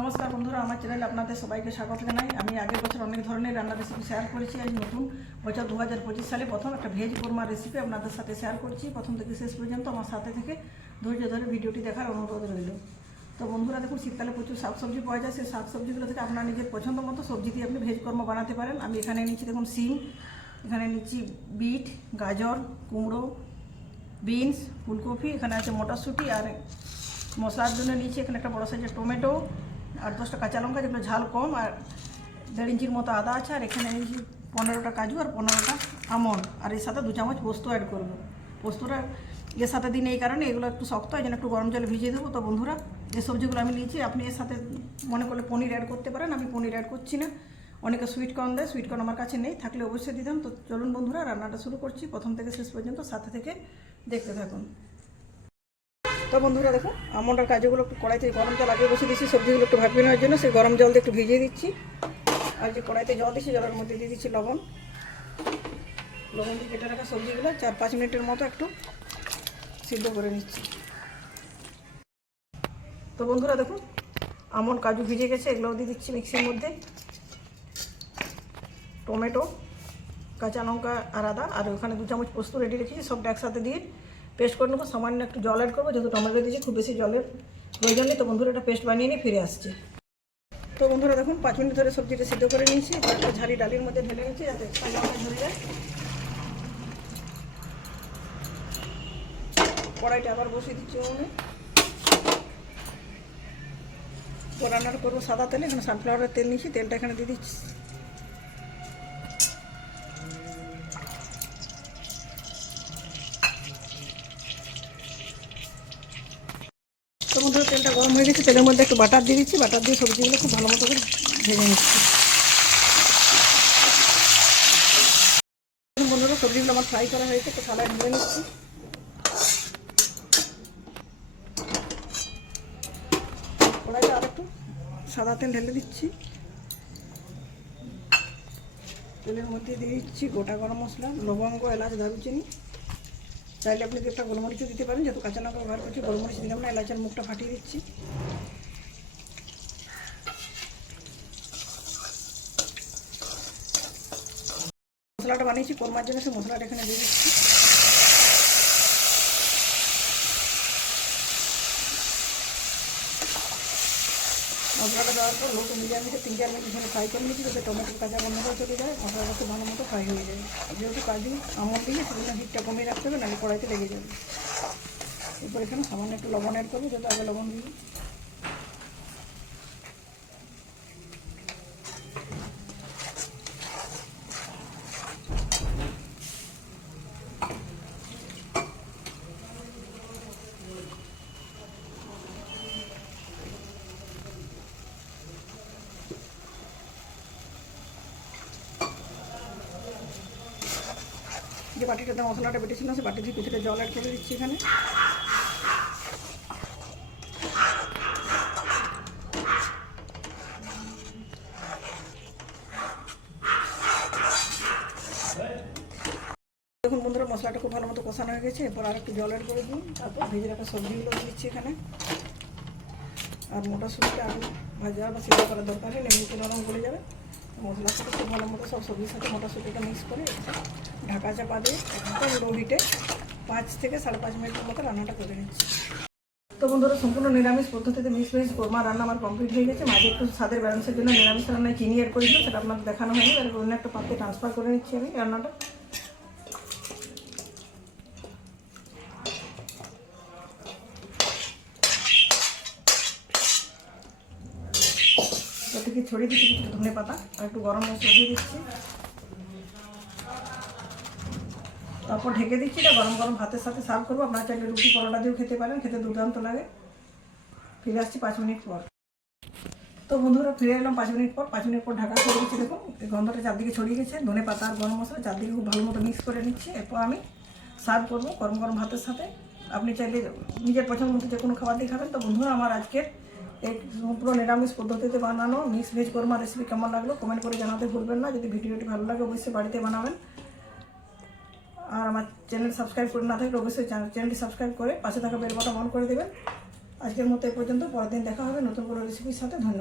নমস্কার বন্ধুরা, আমার চ্যানেলে আপনাদের সবাইকে স্বাগত জানাই। আমি আগের বছর অনেক ধরনের রান্নার রেসিপি শেয়ার করেছি। আজ নতুন বছর 2025 সালে প্রথম একটা ভেজ কোরমা রেসিপি আপনাদের সাথে শেয়ার করছি। প্রথম থেকে শেষ পর্যন্ত আমার সাথে থেকে ধৈর্য ধরে ভিডিওটি দেখার অনুরোধ রইল। তো বন্ধুরা দেখুন, শীতকালে প্রচুর শাকসবজি পাওয়া যায়। সেই শাকসবজিগুলো থেকে আপনার নিজের পছন্দ মতো সবজি দিয়ে আপনি ভেজ কোরমা বানাতে পারেন। আমি এখানে নিচ্ছি দেখুন সিম, এখানে নিচ্ছি বিট, গাজর, কুমড়ো, বিনস, ফুলকপি, এখানে আছে মটরশুঁটি, আর মশলার জন্য নিচ্ছি এখানে একটা বড় সাইজের টমেটো আর 10টা কাঁচা লঙ্কা, যেগুলো ঝাল কম, আর 1.5 ইঞ্চির মতো আদা আছে। আর এখানে নিয়েছি 15টা কাজু আর 15টা আমন্ড, আর এর সাথে 2 চামচ পোস্ত অ্যাড করবো। পোস্তটা এর সাথে দিন এই কারণে এগুলো একটু শক্ত, এই জন্য একটু গরম জলে ভিজিয়ে দেবো। তো বন্ধুরা, এই সবজিগুলো আমি নিয়েছি। আপনি এর সাথে মনে করলে পনির অ্যাড করতে পারেন, আমি পনির অ্যাড করছি না। অনেকে সুইটকর্ন দেয়, সুইটকর্ন আমার কাছে নেই, থাকলে অবশ্যই দিতাম। তো চলুন বন্ধুরা, রান্নাটা শুরু করছি। প্রথম থেকে শেষ পর্যন্ত সাথে থেকে দেখতে থাকুন। তো বন্ধুরা দেখুন, আমন্ডার কাজুগুলো একটু কড়াইতে গরম জল আগে বসে দিচ্ছি সবজিগুলো একটু ভাপিয়ে নেওয়ার জন্য। সেই গরম জল দিয়ে একটু ভিজিয়ে দিচ্ছি। আর যে কড়াইতে জল দিচ্ছি, জলের মধ্যে দিয়ে দিচ্ছি লবণ দিয়ে কেটে রাখা সবজিগুলো 4-5 মিনিটের মতো একটু সিদ্ধ করে নিচ্ছি। তো বন্ধুরা দেখুন, আমন্ড কাজু ভিজে গেছে, এগুলোও দিয়ে দিচ্ছি মিক্সির মধ্যে। টমেটো, কাঁচা লঙ্কা আর আদা, আর ওখানে 2 চামচ পোস্ত রেডি রেখেছি, সবটা একসাথে দিয়ে পেস্ট করে নেবো। সামান্য একটু জল অ্যাড করবো, যেহেতু টমেটো দিয়েছি, খুব বেশি জলের প্রয়োজন নেই। তো বন্ধুরা, এটা পেস্ট বানিয়ে নিয়ে ফিরে আসছে। তো বন্ধুরা দেখুন, 5 মিনিট ধরে সবজিটা সিদ্ধ করে নিয়েছি। একটা ঝাড়ি ডালির মধ্যে ঢেলে নিচ্ছি, যাতে লঙ্কা ঝরে যায়। কড়াইটা আবার বসিয়ে দিচ্ছি উনুনে। রান্নাটা করবো সাদা তেলে, এখানে সানফ্লাওয়ারের তেল নিচ্ছি, তেলটা এখানে দিয়ে দিচ্ছি। তো বন্ধুরা, তেলটা গরম হয়ে গেছে, তেলের মধ্যে একটু বাটার দিয়ে দিচ্ছি। বাটার দিয়ে সবজিগুলো খুব ভালো মতো করে ভেজে নিচ্ছি। বন্ধুরা, সবজিগুলো আমার ফ্রাই করা হয়েছে, একটু থালায় ঢেলে নিচ্ছি। কড়াইটা আর একটু সাদা তেল ঢেলে দিচ্ছি। তেলের মধ্যে দিয়ে দিচ্ছি গোটা গরম মশলা, লবঙ্গ, এলাচ, দারুচিনি। চাইলে আপনি একটা গোলমরিচও দিতে পারেন, যেহেতু কাঁচা লঙ্কা ব্যবহার করছি গোলমরিচ দিলাম না। এলাচের মুখটা ফাটিয়ে দিচ্ছি। মশলাটা বানিয়েছি কোরমার জন্য, সেই মশলাটা এখানে দিয়ে দিচ্ছি। মশলাটা দেওয়ার পর লো টু মিডিয়াম হিটে 3-4 মিনিট এখানে ফ্রাই করে নিচ্ছি, যাতে টমেটোর কাঁচা গন্ধটা চলে যায়, মশলাটা খুব ভালো মতো ফ্রাই হয়ে যায়। যেহেতু কাজু আমন্ড দিয়ে সেজন্য হিটটা কমিয়ে রাখতে হবে, নাহলে কড়াইতে লেগে যাবে। এরপর এখানে সামান্য একটু লবণ অ্যাড করবো, যাতে আগে লবণ দিই। যে বাটিটাতে মশলাটা বেটেছিলাম, সেই বাটি দিয়ে কিছুটা জল অ্যাড করে দিচ্ছি এখানে। দেখুন বন্ধুরা, মশলাটা খুব ভালো মতো কষানো হয়ে গেছে। এরপর আর একটু জল অ্যাড করে দিই। তারপর ভেজে রাখা সবজিগুলো দিচ্ছি এখানে। আর মটরশুঁটিটা আলু ভাজা বা সিদ্ধ করার দরকার নেই, এমনিতে নরম গলে যাবে। মশলার সাথে খুব ভালো মতো সব সবজির সাথে মটরশুঁটিটা মিক্স করে ঢাকা চাপা দিয়ে একদম লো হিটে 5 থেকে 5.5 মিনিটের মতো রান্নাটা করে নিচ্ছি। তো বন্ধুরা, সম্পূর্ণ নিরামিষ পদ্ধতিতে মিক্স ভেজ কোরমা রান্না আমার কমপ্লিট হয়ে গেছে। মাঝে একটু স্বাদের ব্যালেন্সের জন্য নিরামিষ রান্নায় চিনি অ্যাড করেছিল, সেটা আপনাকে দেখানো হয়নি। তাহলে অন্য একটা পাত্রে ট্রান্সফার করে নিচ্ছি আমি রান্নাটা। এদিকে ছড়িয়ে দিচ্ছি কিছু ধনে পাতা আর একটু গরম মশলা দিয়ে দিচ্ছি। তারপর ঢেকে দিচ্ছি। এটা গরম গরম ভাতের সাথে সার্ভ করবো। আপনারা চাইলে রুটি পরোটা দিয়েও খেতে পারেন, খেতে দুর্দান্ত লাগে। ফিরে আসছি 5 মিনিট পর। তো বন্ধুরা, ফিরে এলাম 5 মিনিট পর। 5 মিনিট পর ঢাকা করে দিচ্ছি। দেখুন, এই গন্ধটা চারদিকে ছড়িয়ে গেছে। ধনে পাতা আর গরম মশলা চারদিকে খুব ভালো মতো মিক্স করে নিচ্ছি। এরপর আমি সার্ভ করবো গরম গরম ভাতের সাথে। আপনি চাইলে নিজের পছন্দ মতো যে কোনো খাবার দিয়ে খাবেন। তো বন্ধুরা, আমার আজকের এই পুরো নিরামিষ পদ্ধতিতে বানানো মিক্স ভেজ কোরমা রেসিপি কেমন লাগলো কমেন্ট করে জানাতে ভুলবেন না। যদি ভিডিওটি ভালো লাগে অবশ্যই বাড়িতে বানাবেন। আর আমার চ্যানেল সাবস্ক্রাইব করে না থাকলে অবশ্যই চ্যানেলটি সাবস্ক্রাইব করে পাশে থাকা বেল বাটন অন করে দেবেন। আজকের মতো এ পর্যন্ত। পরের দিন দেখা হবে নতুন কোনো রেসিপির সাথে। ধন্যবাদ।